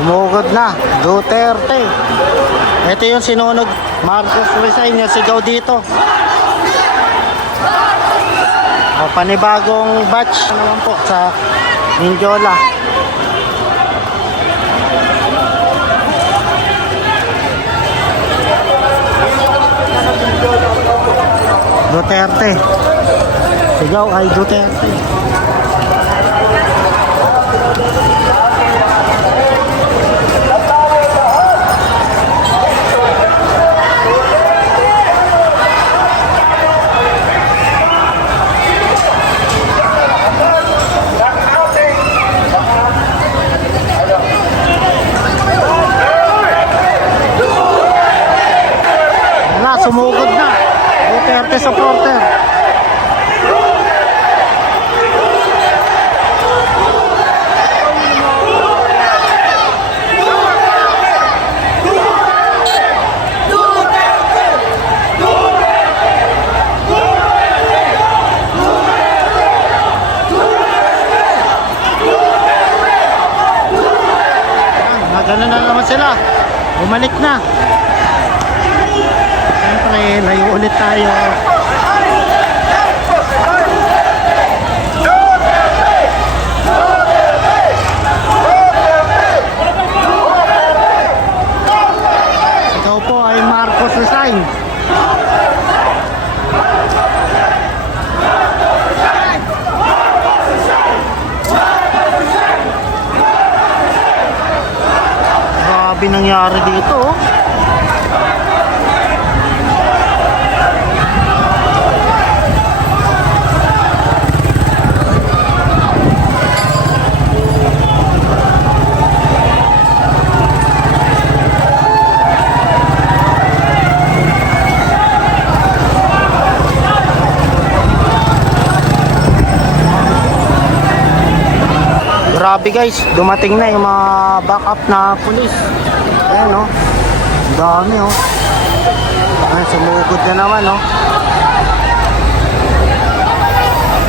Sumugod na, Duterte. Ito yung sinunog, Marcos resign, yung sigaw dito. O, panibagong batch naman po sa Mindiola. Duterte. Sigaw ay Duterte. Sumugod na, Duterte supporter. Nagano na naman sila, bumalik na. Siyempre, layo ulit tayo. Ikaw po ay Marcos resign. Grabe nangyari dito, oh. Grabe guys, dumating na yung mga backup na pulis. Ayan, oh. Dami, oh. Ayan, sumugod na naman, oh.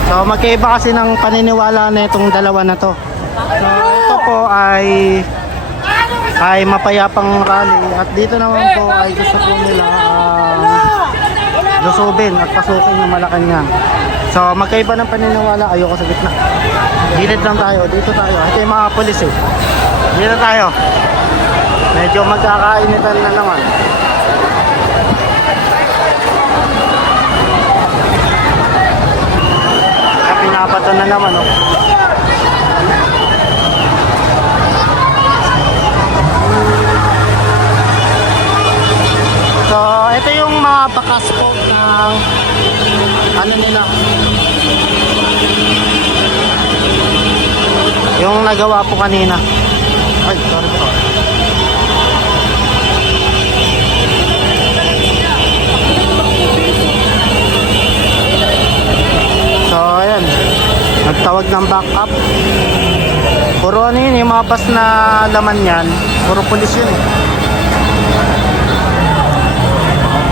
So magkaiba kasi ng paniniwala na itong dalawa na to. So ito po ay mapayapang rally, at dito naman po ay gusto po nila lusubin at pasukin yung Malacanang. So magkaiba ng paniniwala. Ayoko sa gitna, gilid lang tayo, dito tayo. Ito yung mga polis, eh. Dito tayo. Medyo magkakainitan na naman. Pinapato na naman, oh. So ito yung mga bakas po ng ano nila, yung nagawa po kanina. Ay, sorry po. So ayan, nagtawag ng backup. Puro ano yun, yung mga bus na laman yan, puro pulis yun.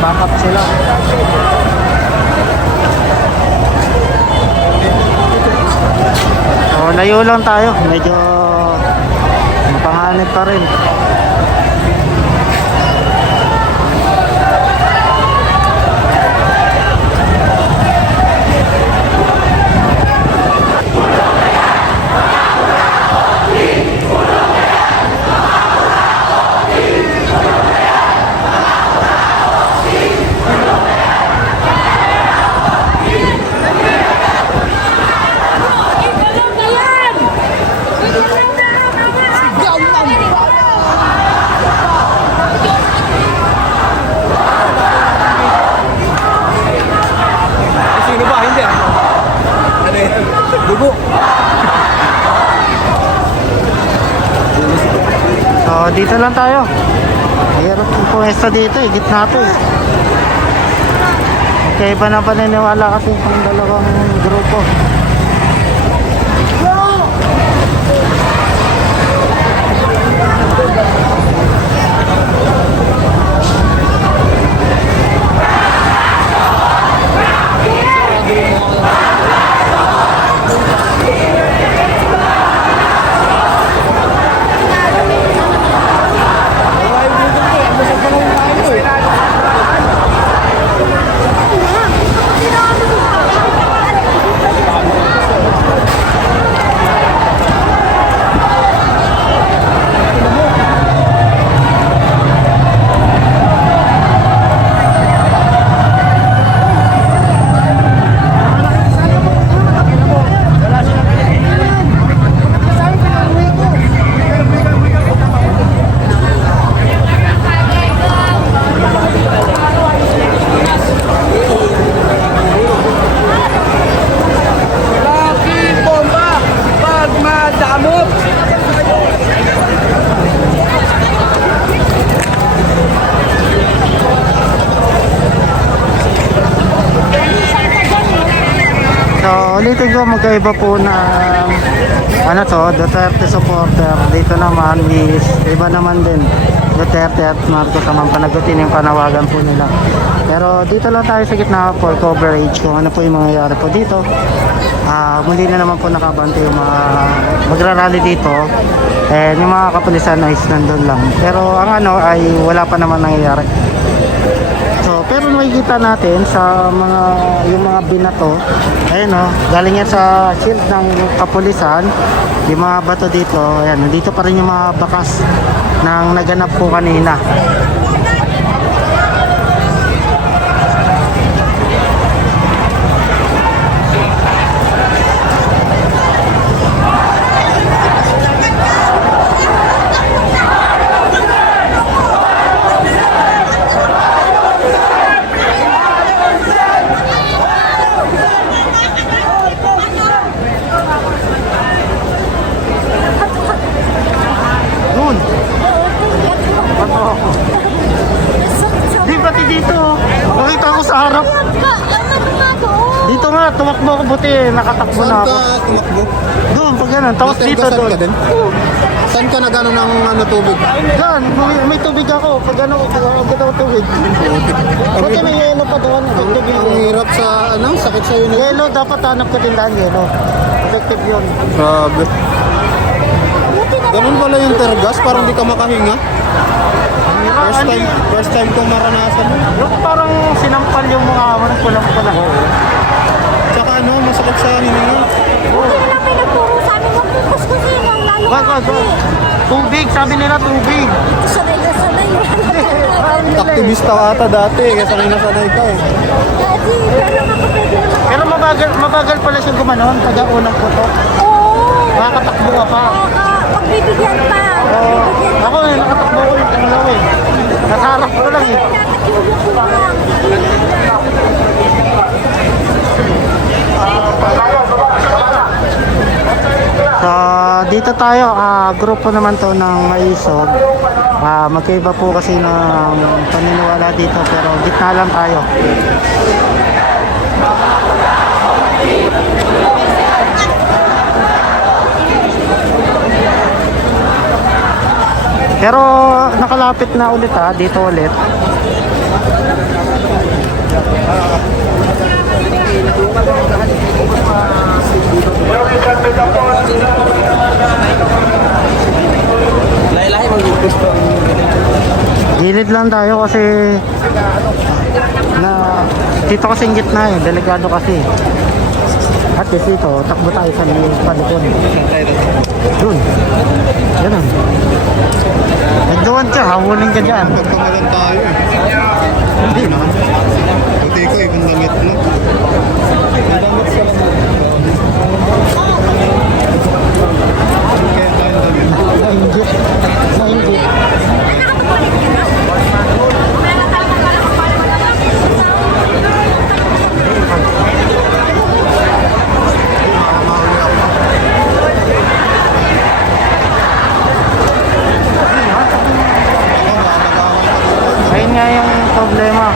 Backup sila. So layo lang tayo, medyo mapanganib pa rin. Dugo. So dito lang tayo. Mayroon yung puwesto dito, eh. Gitna to, eh. Okay, iba na paniniwala kasi itong dalawang grupo. ulitin ko, magkaiba po na ano to, Duterte supporter. Dito naman is iba naman din. Duterte at Marcos naman panagutin yung panawagan po nila. Pero dito lang tayo sa gitna for coverage kung ano po yung mangyayari po dito. Muli na naman po nakabante yung mga magrarally dito. And yung mga kapulisan ay nandun lang. Pero ang ano ay wala pa naman nangyayari. So, pero makikita natin sa mga yung mga binato, ayun oh, galing yan sa shield ng kapulisan, yung mga bato dito, ayan, nandito pa rin yung mga bakas ng naganap po kanina. Di pati dito. Nakita ko sa harap. Dito nga, tumakbo ako buti. Nakatakbo na ako. Saan ka tumakbo? Doon, pag ganun. Tapos dito Saan doon. ka din? Saan ka nagano ng tubig? Doon, may tubig ako. Pag ano, agad ako tubig. Buti may yelo pa doon. Effective Ang yun. hirap sa sakit sa'yo na. Yelo, dapat hanap ka tindahan yelo. Effective yun. Grabe. Ganun pala yung tergas, parang di ka makahinga. First time kong maranasan. Yung parang sinampal yung mga awan ng pulang-pulang. Tsaka ano, masakit sa hininga. Wala may nagturo sa amin, huwag mong kuskusin ang lalo Wag. Tubig, sabi nila tubig. Sanay na sanay. Aktivista ka ata dati, kaya sanay na sanay ka eh. Daddy, pero makapwede naman. Pero mabagal pala siya gumanon, taga unang putok. Oo. Makakatakbo ka pa. Pagbibigyan pa. Oo. Ako eh, nakatakbo ko yung pangalaw eh. Nasa harap ko lang eh. Natakilok ko lang. So, dito tayo, grupo naman to ng Maisog. Magkaiba po kasi ng paniniwala dito pero gitna lang tayo. Pero nakalapit na ulit dito ulit. Gilid lang tayo kasi na dito kasi yung gitna delikado kasi. At dito, takbo tayo sa palikod. Doon. Ganun. Nagduwan ka, hawulin ka dyan. Pagkamalan tayo eh. Hindi na. Buti ko ibang damit no. Ang damit sa kaya tayo damit. Nainggit. Nainggit. Ayun nga yung problema.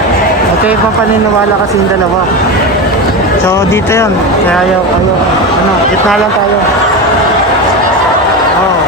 Okay pa paniniwala kasi yung dalawa. So dito yun. Kaya ayaw, ano, gitna lang tayo. Oh.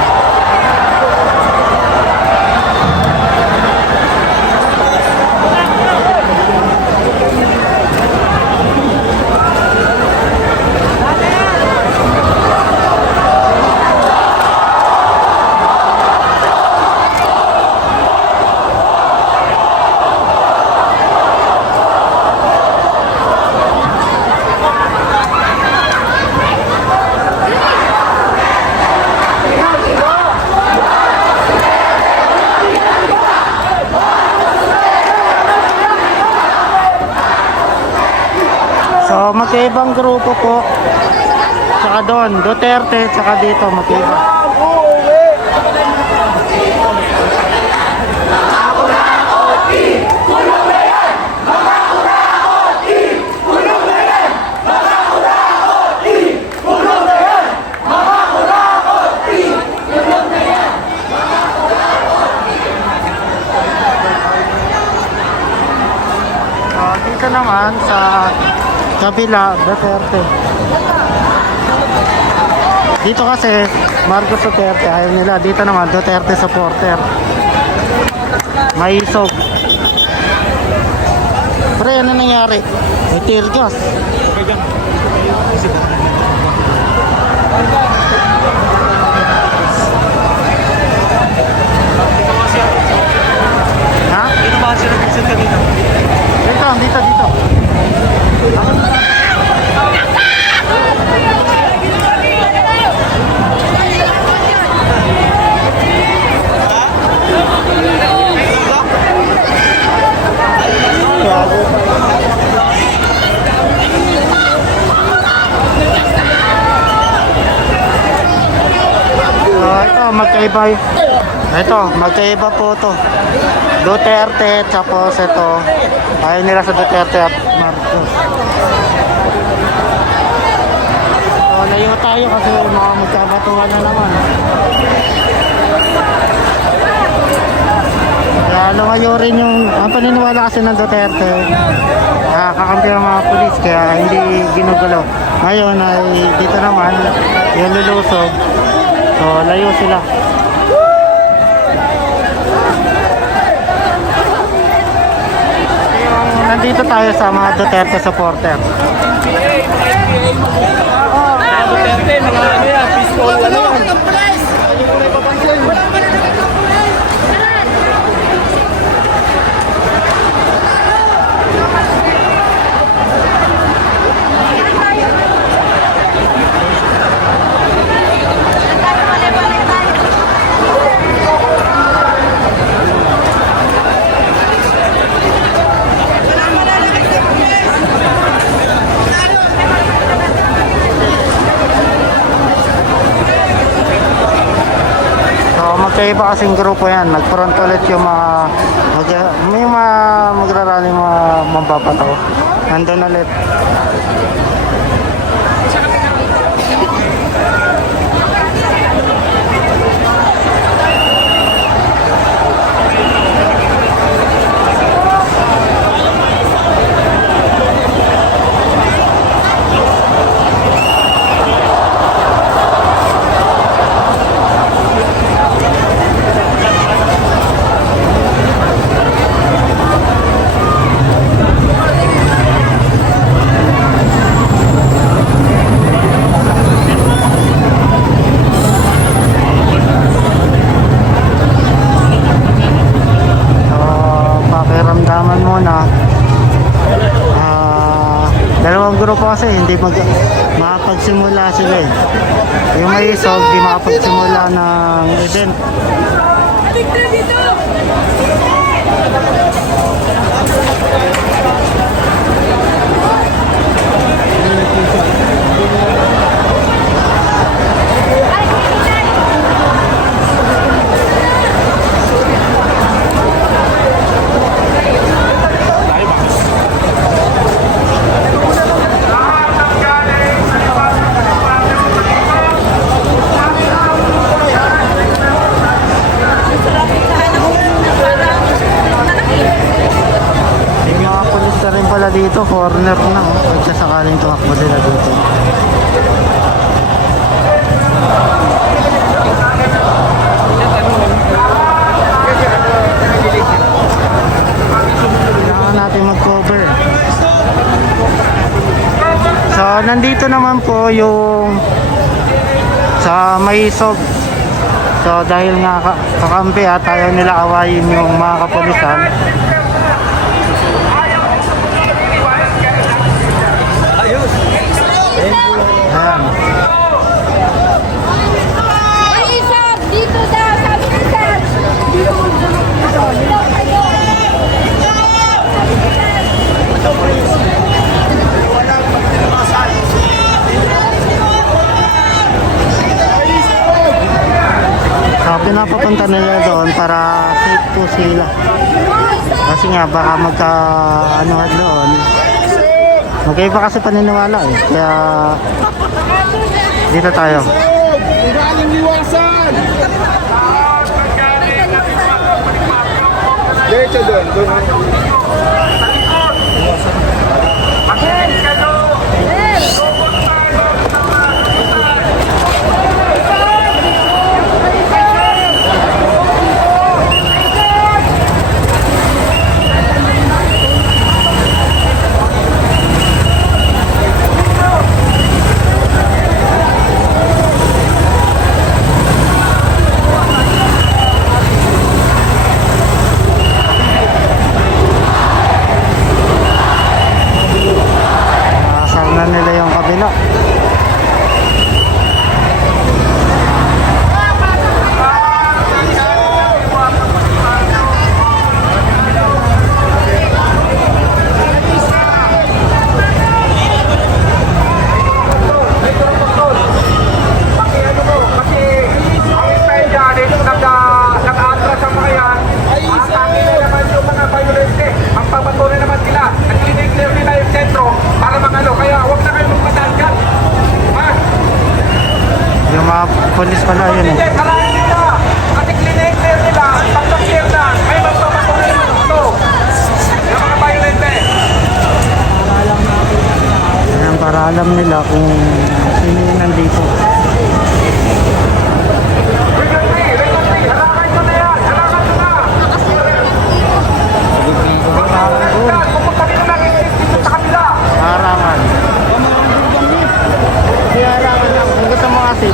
So magkaibang grupo po. Tsaka doon, Duterte, tsaka dito magkaiba. Dito naman sa kabila, Duterte. Dito kasi, Marcos Duterte, ayaw nila. Dito naman, Duterte supporter. May isog. Pre, ano nangyari? May tear gas. Ha? Dito ba sila nag-visit kanina? Dito. Magkaiba po to. Duterte, tapos ito. Ayaw nila sa Duterte at Marcos. So, layo tayo kasi mga magkabatuhan na naman. Kaya lumayo rin ang paniniwala kasi ng Duterte. Kakampi ang mga pulis, kaya hindi ginugulo. Ngayon ay dito naman, yung lulusog. So, layo sila. Nandito tayo sa mga Duterte supporter. Duterte, mga ano yan, peaceful, ano yan. Magkaiba kasing grupo yan. Nag-front ulit yung may mga magrarally mga mambabataw. Nandun ulit. Pakiramdaman muna. Dalawang grupo kasi hindi makapagsimula sila eh. Yung may isog, di makapagsimula ng event. Dito, corner na. Pagka sakaling tumakbo sila dito. Kailangan natin mag-cover. So, nandito naman po yung sa Maisog. So, dahil nga kakampi at ayaw nila awayin yung mga kapulisan. Ayan. Ay, sir, dito daw, sabi ni sir. Dito kayo. So, pinapapunta nila doon para safe po sila. Kasi nga, baka magka-anuhan doon. Magkaiba kasi paniniwala eh. Kaya dito tayo. Ilalim liwasan! Diretso doon. Polis pala yun eh. Ayan, para alam nila kung sino yung nandito. Harangan. Hindi harangan lang. Kung gusto mo kasi.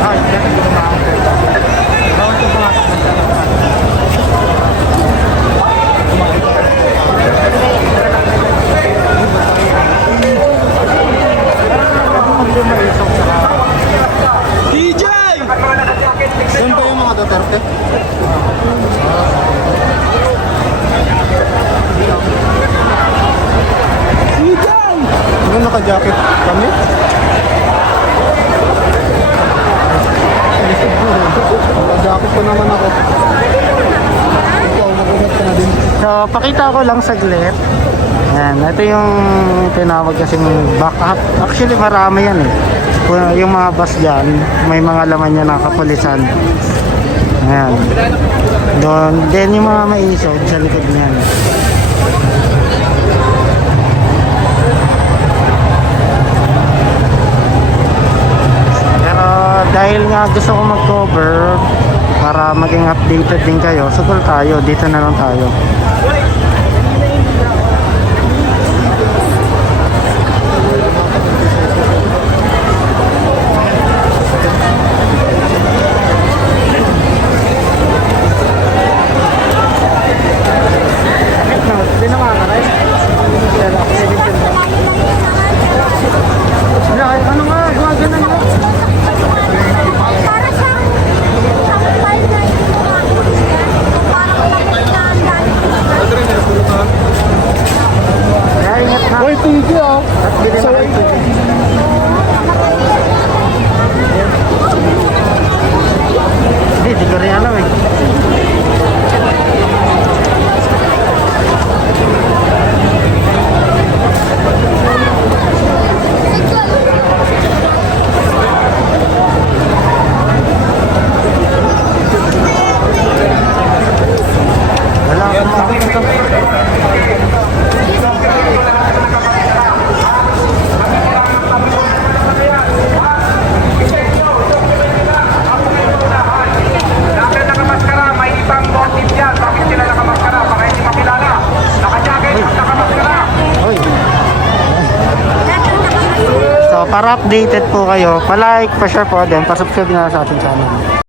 Ay, kasi gusto mo ako. Bawal ko pumasok ng talaga. DJ! Doon ba yung mga Duterte? DJ! Ano naka-jacket kami? Naka-jacket ko naman ako. Ikaw, magulat ka na din. So, pakita ko lang saglit. Ayan, ito yung tinawag kasing backup. Actually, marami yan eh. Yung mga bus dyan, may mga laman yan na kapulisan. Ayan. Doon, then yung mga maisog sa likod niyan. Pero dahil nga gusto ko mag-cover para maging updated din kayo, sugol tayo, dito na lang tayo. Ano nga, gumagana nga. Para siyang sampal na yung mga Christian. Parang lamig na ang dahil. Kaya ingat ha. Uy, tigi ah! At bili na kayo tubig. Hindi, di ko rin alam eh. Wala akong makakita. Dahil nakamaskara, may ibang motive yan. Bakit sila nakamaskara? Baka hindi makilala. Naka-jacket at nakamaskara. Uy. So, para updated po kayo, pa-like, pa-share po din, pa-subscribe na sa ating channel.